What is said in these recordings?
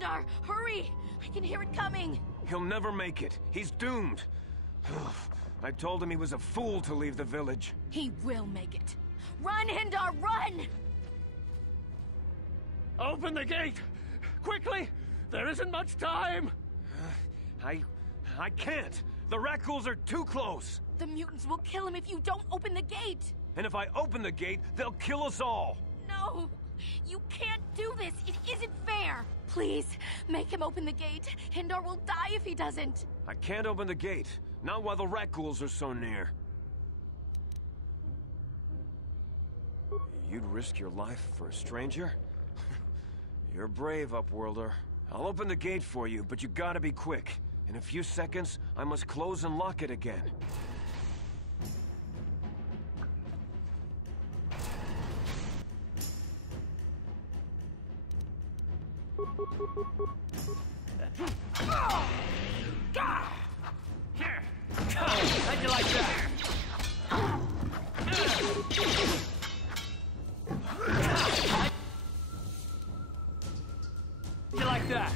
Hindar, hurry! I can hear it coming! He'll never make it. He's doomed. I told him he was a fool to leave the village. He will make it. Run, Hindar, run! Open the gate! Quickly! There isn't much time! I can't! The Rakghouls are too close! The mutants will kill him if you don't open the gate! And if I open the gate, they'll kill us all! No! You can't do this! It isn't fair! Please, make him open the gate. Hindar will die if he doesn't. I can't open the gate. Not while the Rakghouls are so near. You'd risk your life for a stranger? You're brave, Upworlder. I'll open the gate for you, but you gotta be quick. In a few seconds, I must close and lock it again. How'd you like that? You like that?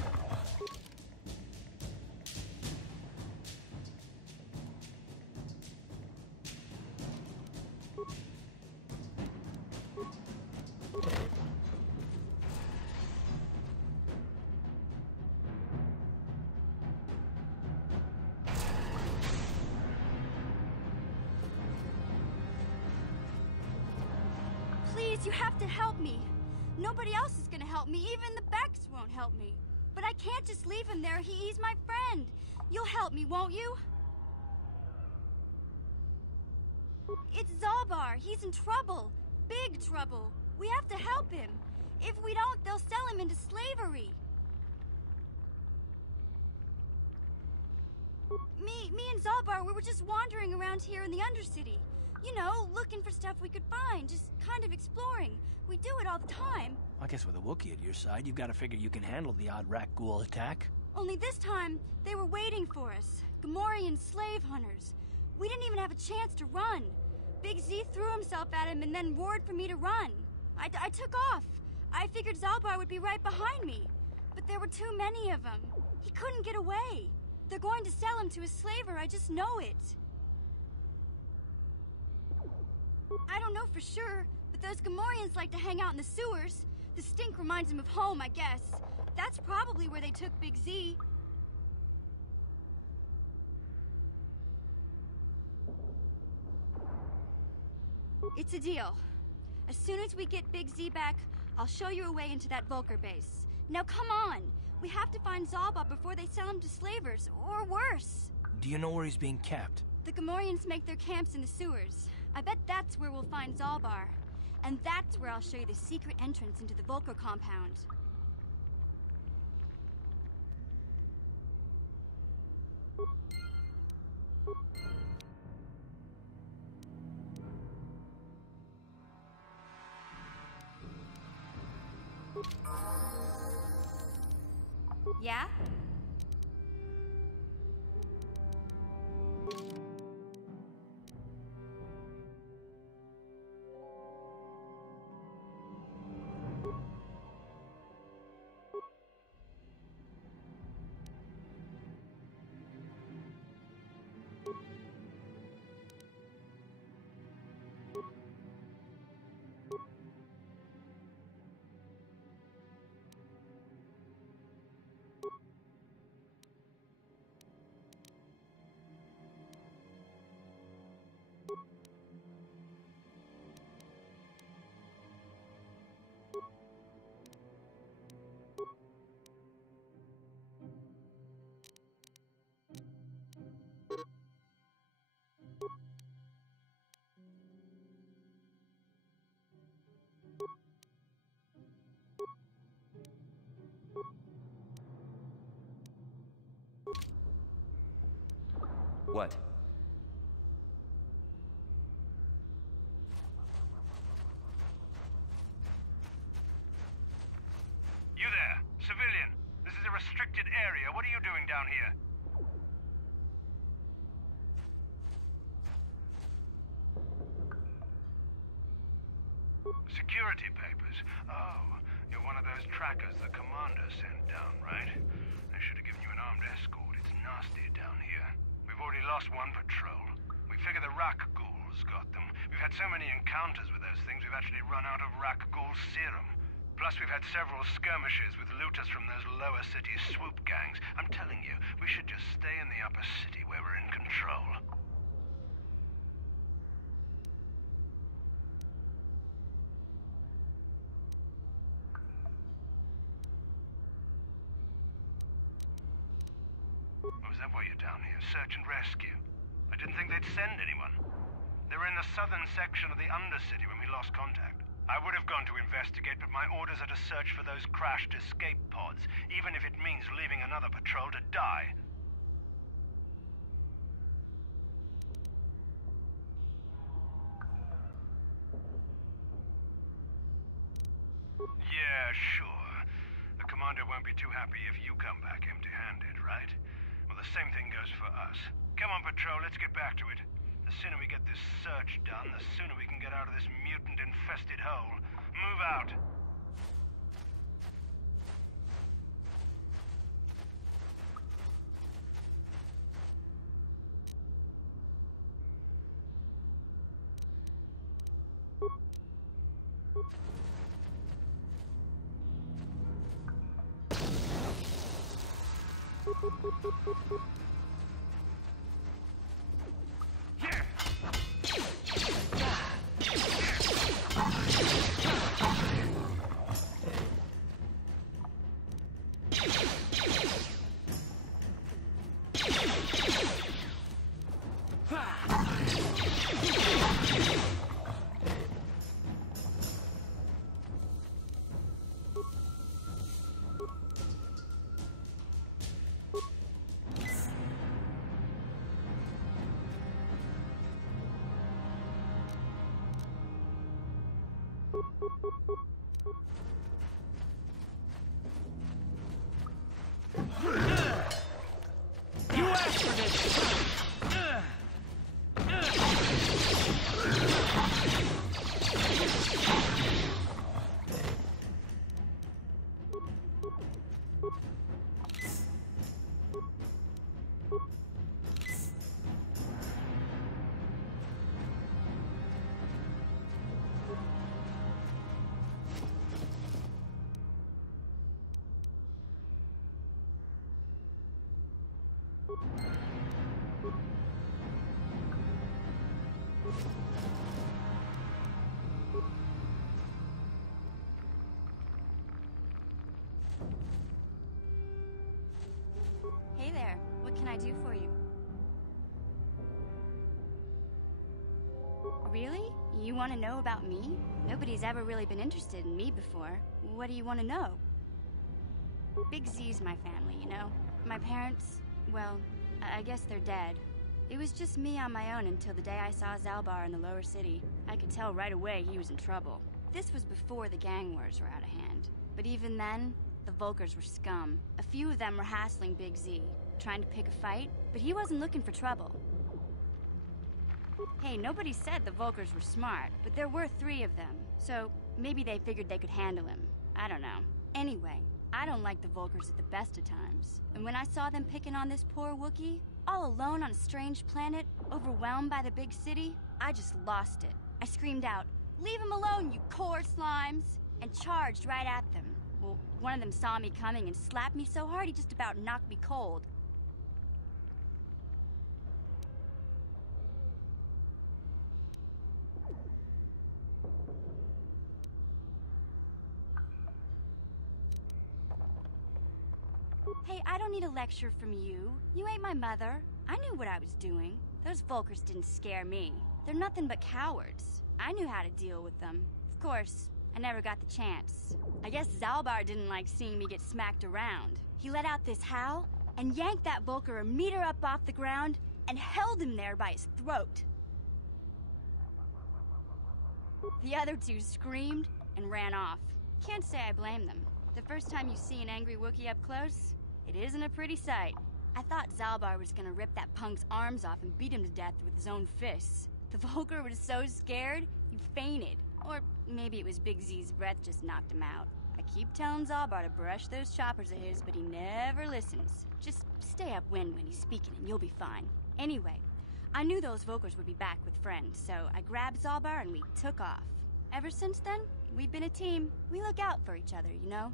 Please, you have to help me. Nobody else is gonna help me. Even the Becks won't help me. But I can't just leave him there. He's my friend. You'll help me, won't you? It's Zalbar. He's in trouble. Big trouble. We have to help him. If we don't, they'll sell him into slavery. Me and Zalbar, we were just wandering around here in the Undercity. You know, looking for stuff we could find, just kind of exploring. We do it all the time. I guess with a Wookiee at your side, you've got to figure you can handle the odd Rakghoul attack. Only this time, they were waiting for us. Gamorrean slave hunters. We didn't even have a chance to run. Big Z threw himself at him and then roared for me to run. I took off. I figured Zalbar would be right behind me. But there were too many of them. He couldn't get away. They're going to sell him to a slaver, I just know it. I don't know for sure, but those Gamorreans like to hang out in the sewers. The stink reminds them of home, I guess. That's probably where they took Big Z. It's a deal. As soon as we get Big Z back, I'll show you a way into that Vulcar base. Now come on! We have to find Zalbar before they sell him to slavers, or worse. Do you know where he's being kept? The Gamorreans make their camps in the sewers. I bet that's where we'll find Zalbar. And that's where I'll show you the secret entrance into the Vulcar compound. Yeah? What? You there, civilian. This is a restricted area. What are you doing down here? Security security papers. Oh, you're one of those trackers the commander sent down, right? They should have given you an armed escort. It's nasty down here. We've already lost one patrol. We figure the Rak ghouls got them. We've had so many encounters with those things, we've actually run out of Rak ghoul serum. Plus, we've had several skirmishes with looters from those lower city swoop gangs. I'm telling you, we should just stay in the upper city where we're in control. Oh, is that why you're down here? Search and rescue? I didn't think they'd send anyone. They were in the southern section of the Undercity when we lost contact. I would have gone to investigate, but my orders are to search for those crashed escape pods, even if it means leaving another patrol to die. Yeah, sure. The commander won't be too happy if you come back empty-handed, right? Well, the same thing goes for us. Come on, patrol, let's get back to it. The sooner we get this search done, the sooner we can get out of this mutant-infested hole. Move out. You asked for this! Hey there, what can I do for you? Really? You want to know about me? Nobody's ever really been interested in me before. What do you want to know? Big Z's my family, you know? My parents, well, I guess they're dead. It was just me on my own until the day I saw Zalbar in the lower city. I could tell right away he was in trouble. This was before the gang wars were out of hand. But even then, the Volkers were scum. A few of them were hassling Big Z, trying to pick a fight, but he wasn't looking for trouble. Hey, nobody said the Volkers were smart, but there were 3 of them, so maybe they figured they could handle him. I don't know. Anyway, I don't like the Volkers at the best of times. And when I saw them picking on this poor Wookiee, all alone on a strange planet, overwhelmed by the big city, I just lost it. I screamed out, "Leave him alone, you core slimes!" and charged right at them. Well, one of them saw me coming and slapped me so hard he just about knocked me cold. Hey, I don't need a lecture from you. You ain't my mother. I knew what I was doing. Those Volkers didn't scare me. They're nothing but cowards. I knew how to deal with them. Of course, I never got the chance. I guess Zalbar didn't like seeing me get smacked around. He let out this howl and yanked that Volker a meter up off the ground and held him there by his throat. The other 2 screamed and ran off. Can't say I blame them. The first time you see an angry Wookiee up close, it isn't a pretty sight. I thought Zalbar was gonna rip that punk's arms off and beat him to death with his own fists. The Volker was so scared, he fainted. Or maybe it was Big Z's breath just knocked him out. I keep telling Zalbar to brush those choppers of his, but he never listens. Just stay upwind when he's speaking and you'll be fine. Anyway, I knew those Vokers would be back with friends, so I grabbed Zalbar and we took off. Ever since then, we've been a team. We look out for each other, you know?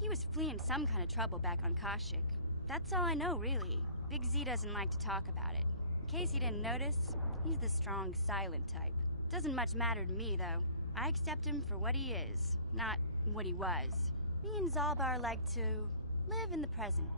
He was fleeing some kind of trouble back on Kashyyyk. That's all I know, really. Big Z doesn't like to talk about it. In case you didn't notice, he's the strong, silent type. Doesn't much matter to me, though. I accept him for what he is, not what he was. Me and Zalbar like to live in the present.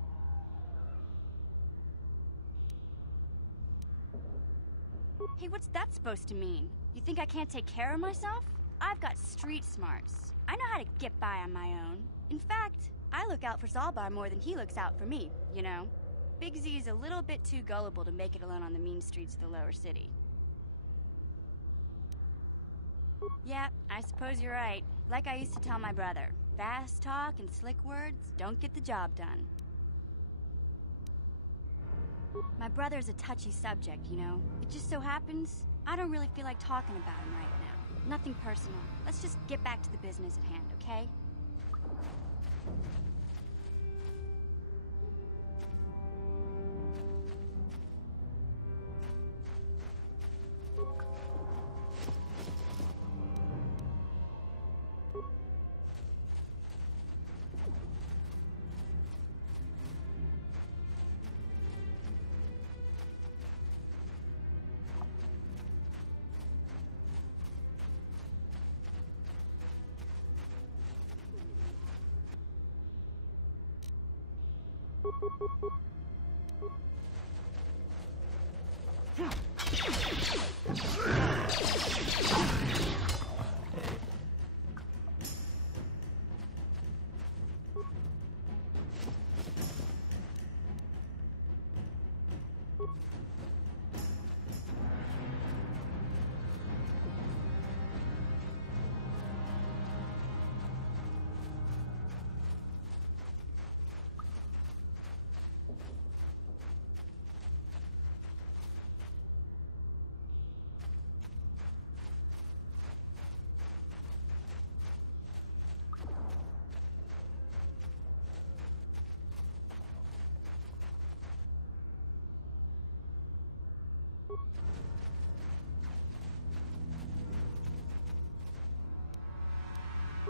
Hey, what's that supposed to mean? You think I can't take care of myself? I've got street smarts. I know how to get by on my own. In fact, I look out for Zalbar more than he looks out for me, you know? Big Z's a little bit too gullible to make it alone on the mean streets of the lower city. Yeah, I suppose you're right. Like I used to tell my brother, fast talk and slick words don't get the job done. My brother's a touchy subject, you know? It just so happens, I don't really feel like talking about him right now. Nothing personal. Let's just get back to the business at hand, okay?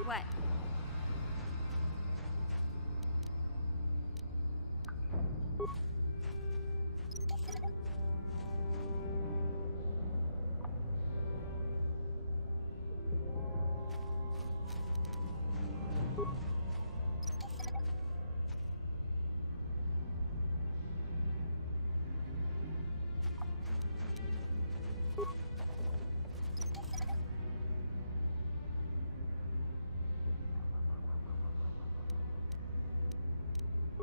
What?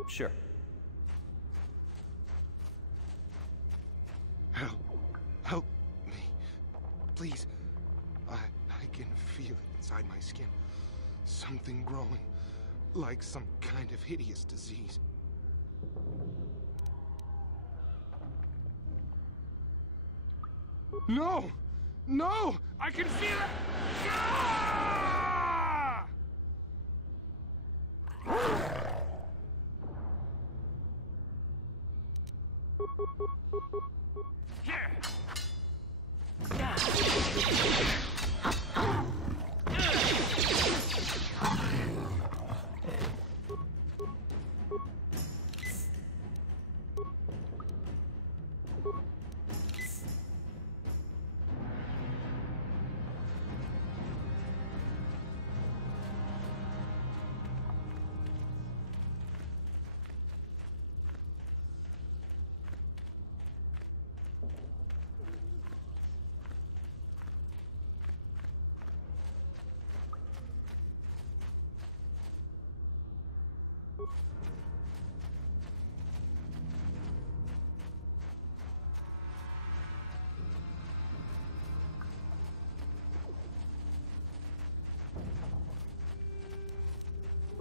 Sure. Help me. Please. I can feel it inside my skin. Something growing. Like some kind of hideous disease. No! No! I can feel it! Ah!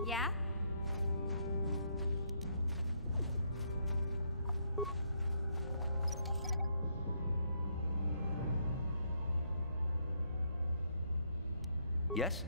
Yeah? Yes?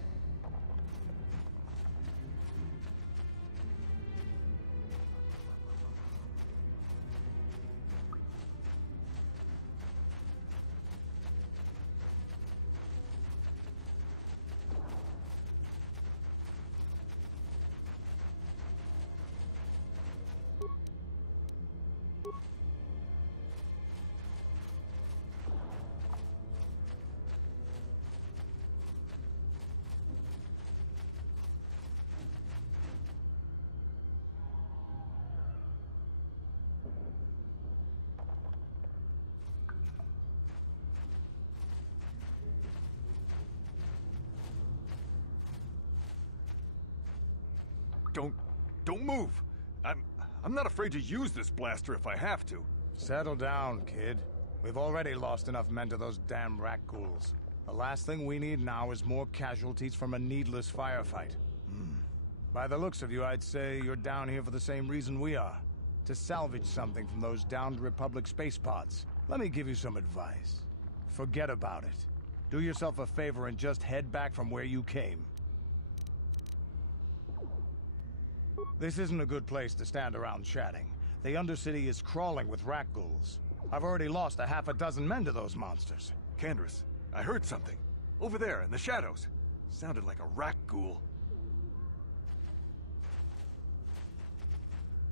Don't move. I'm not afraid to use this blaster if I have to. Settle down, kid. We've already lost enough men to those damn rat ghouls. The last thing we need now is more casualties from a needless firefight. By the looks of you, I'd say you're down here for the same reason we are. To salvage something from those downed Republic space pods. Let me give you some advice. Forget about it. Do yourself a favor and just head back from where you came. This isn't a good place to stand around chatting. The Undercity is crawling with rat ghouls. I've already lost a half a dozen men to those monsters. Candace, I heard something. Over there, in the shadows. Sounded like a rat ghoul.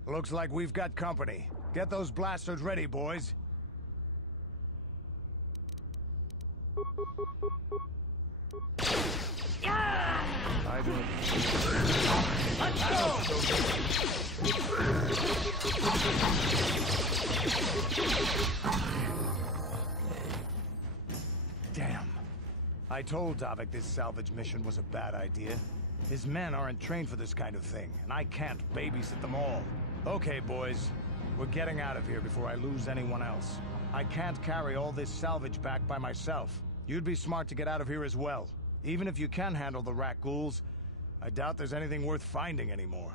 Looks like we've got company. Get those blasters ready, boys. I do. Let's go! Damn. I told Davik this salvage mission was a bad idea. His men aren't trained for this kind of thing, and I can't babysit them all. Okay, boys. We're getting out of here before I lose anyone else. I can't carry all this salvage back by myself. You'd be smart to get out of here as well. Even if you can handle the rat ghouls, I doubt there's anything worth finding anymore.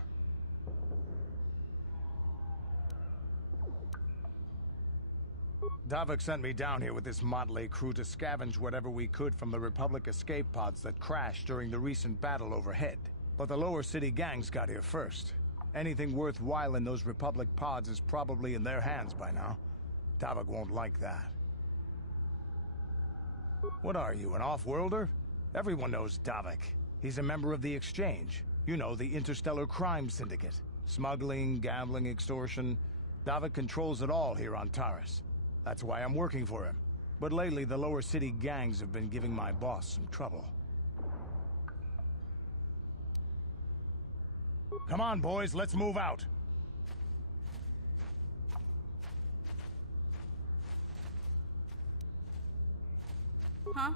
Davik sent me down here with this motley crew to scavenge whatever we could from the Republic escape pods that crashed during the recent battle overhead. But the lower city gangs got here first. Anything worthwhile in those Republic pods is probably in their hands by now. Davik won't like that. What are you, an off-worlder? Everyone knows Davik. He's a member of the Exchange. You know, the interstellar crime syndicate. Smuggling, gambling, extortion. Davik controls it all here on Taris. That's why I'm working for him. But lately, the lower city gangs have been giving my boss some trouble. Come on, boys, let's move out. Huh?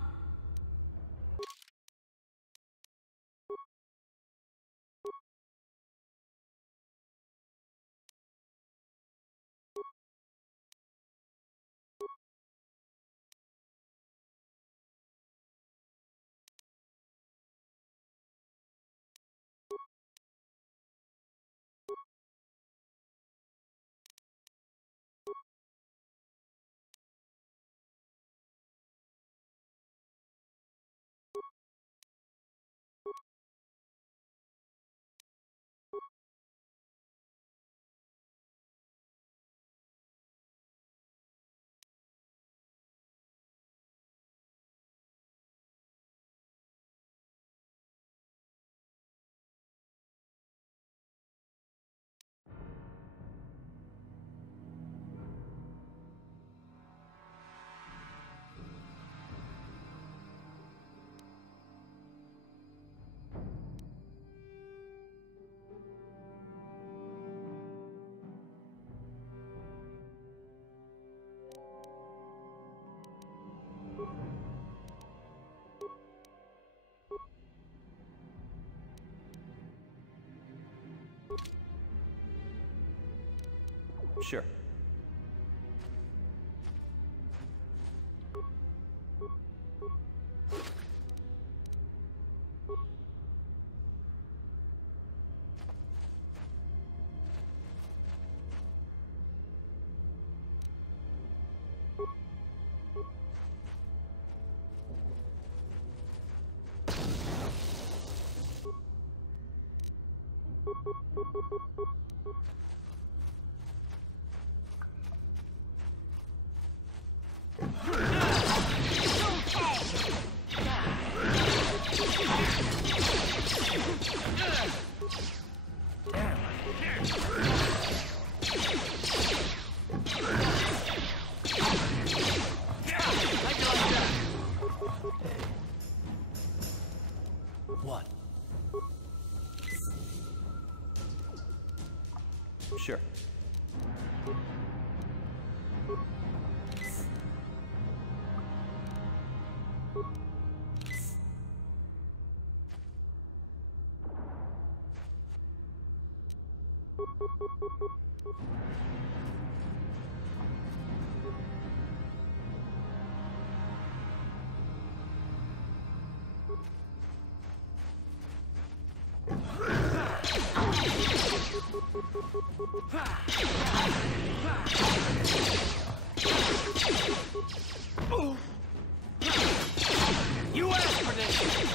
Sure. What? Sure. You asked for this!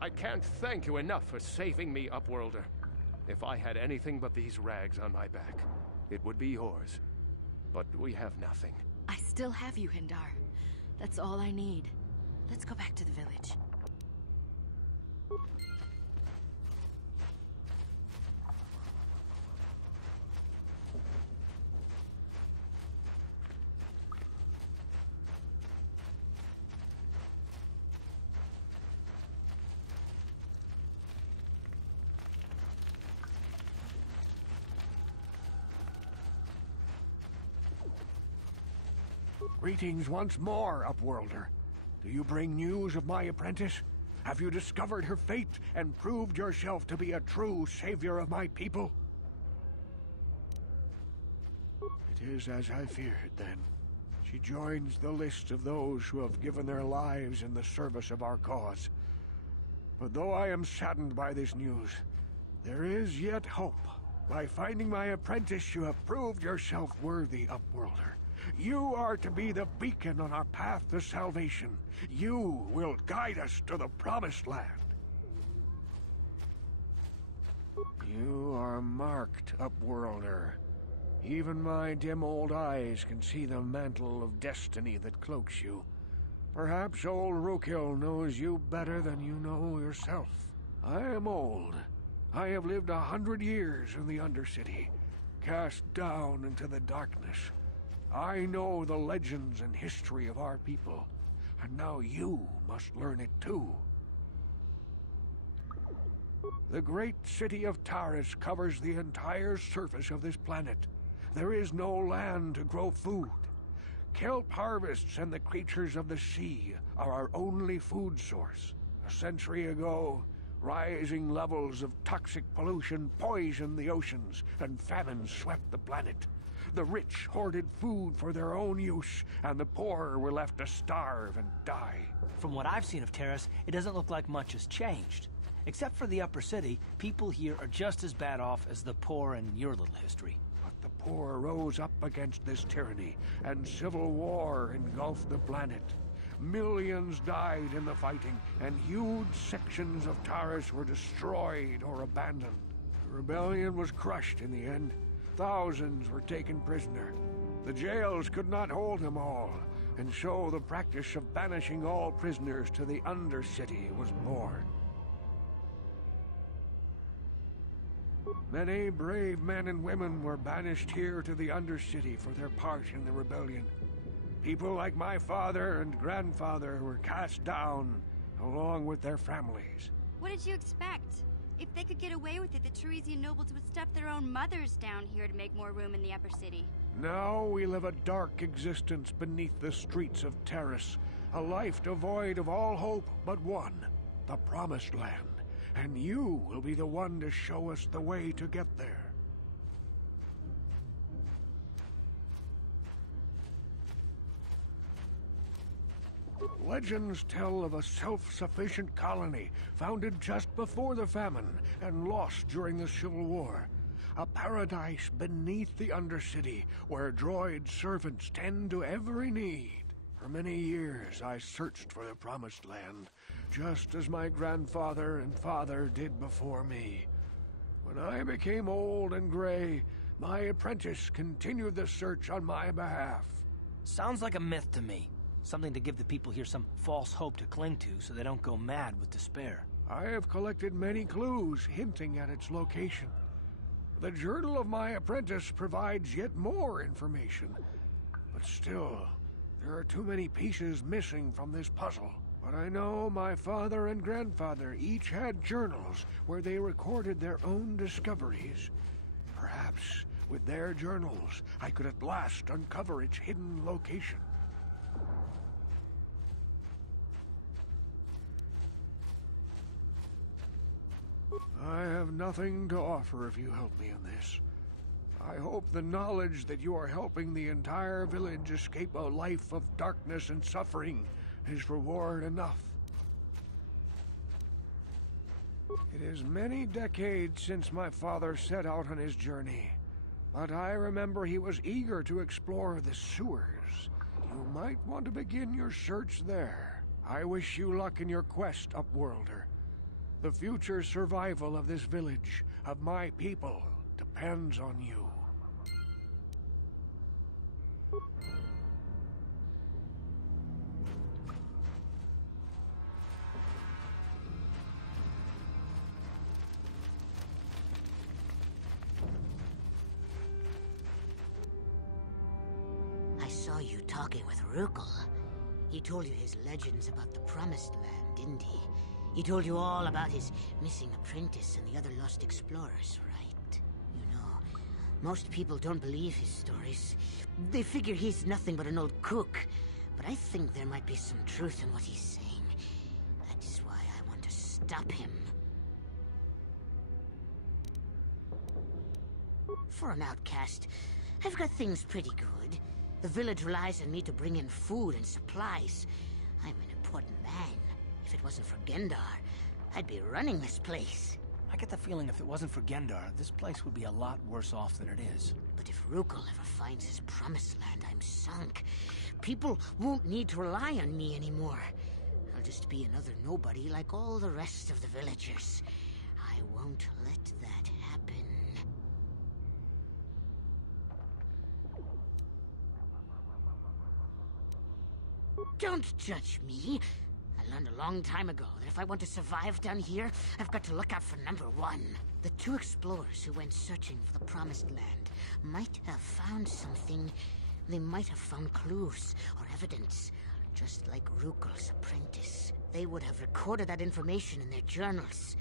I can't thank you enough for saving me, Upworlder. If I had anything but these rags on my back, it would be yours. But we have nothing. I still have you, Hindar. That's all I need. Let's go back to the village. Greetings once more, Upworlder. Do you bring news of my apprentice? Have you discovered her fate and proved yourself to be a true savior of my people? It is as I feared, then. She joins the list of those who have given their lives in the service of our cause. But though I am saddened by this news, there is yet hope. By finding my apprentice, you have proved yourself worthy, Upworlder. You are to be the beacon on our path to salvation. You will guide us to the promised land. You are marked, Upworlder. Even my dim old eyes can see the mantle of destiny that cloaks you. Perhaps old Rookhill knows you better than you know yourself. I am old. I have lived 100 years in the Undercity, cast down into the darkness. I know the legends and history of our people, and now you must learn it too. The great city of Taris covers the entire surface of this planet. There is no land to grow food. Kelp harvests and the creatures of the sea are our only food source. A century ago, rising levels of toxic pollution poisoned the oceans, and famine swept the planet. The rich hoarded food for their own use, and the poor were left to starve and die. From what I've seen of Terrace, it doesn't look like much has changed. Except for the upper city, people here are just as bad off as the poor in your little history. But the poor rose up against this tyranny, and civil war engulfed the planet. Millions died in the fighting, and huge sections of Taris were destroyed or abandoned. The rebellion was crushed in the end. thousands were taken prisoner. The jails could not hold them all, and so the practice of banishing all prisoners to the Undercity was born. Many brave men and women were banished here to the Undercity for their part in the rebellion. People like my father and grandfather were cast down, along with their families. What did you expect? If they could get away with it, the Teresian nobles would stuff their own mothers down here to make more room in the upper city. Now we live a dark existence beneath the streets of Terrace, a life devoid of all hope but one, the Promised Land. And you will be the one to show us the way to get there. Legends tell of a self-sufficient colony founded just before the famine and lost during the Civil War. A paradise beneath the Undercity where droid servants tend to every need. For many years I searched for the Promised Land, just as my grandfather and father did before me. When I became old and gray, my apprentice continued the search on my behalf. Sounds like a myth to me. Something to give the people here some false hope to cling to so they don't go mad with despair. I have collected many clues hinting at its location. The journal of my apprentice provides yet more information. But still, there are too many pieces missing from this puzzle. But I know my father and grandfather each had journals where they recorded their own discoveries. Perhaps with their journals, I could at last uncover its hidden location. I have nothing to offer if you help me in this. I hope the knowledge that you are helping the entire village escape a life of darkness and suffering is reward enough. It is many decades since my father set out on his journey, but I remember he was eager to explore the sewers. You might want to begin your search there. I wish you luck in your quest, Upworlder. The future survival of this village, of my people, depends on you. I saw you talking with Rukel. He told you his legends about the Promised Land, didn't he? He told you all about his missing apprentice and the other lost explorers, right? You know, most people don't believe his stories. They figure he's nothing but an old cook. But I think there might be some truth in what he's saying. That is why I want to stop him. For an outcast, I've got things pretty good. The village relies on me to bring in food and supplies. I'm an important man. If it wasn't for Gendar, I'd be running this place. I get the feeling if it wasn't for Gendar, this place would be a lot worse off than it is. But if Rukel ever finds his Promised Land, I'm sunk. People won't need to rely on me anymore. I'll just be another nobody like all the rest of the villagers. I won't let that happen. Don't judge me. I learned a long time ago that if I want to survive down here, I've got to look out for number one. The two explorers who went searching for the Promised Land might have found something. They might have found clues or evidence, just like Rukel's apprentice. They would have recorded that information in their journals.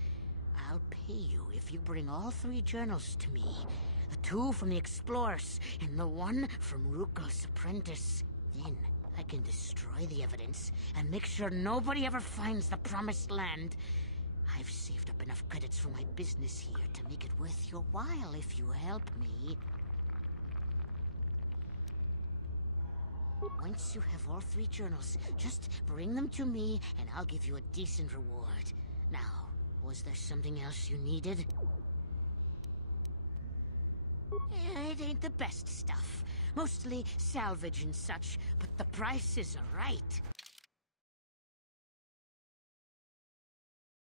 I'll pay you if you bring all three journals to me. The two from the explorers and the one from Rukel's apprentice. Then I can destroy the evidence and make sure nobody ever finds the Promised Land. I've saved up enough credits for my business here to make it worth your while if you help me. Once you have all three journals, just bring them to me and I'll give you a decent reward. Now, was there something else you needed? It ain't the best stuff. Mostly salvage and such, but the price is right.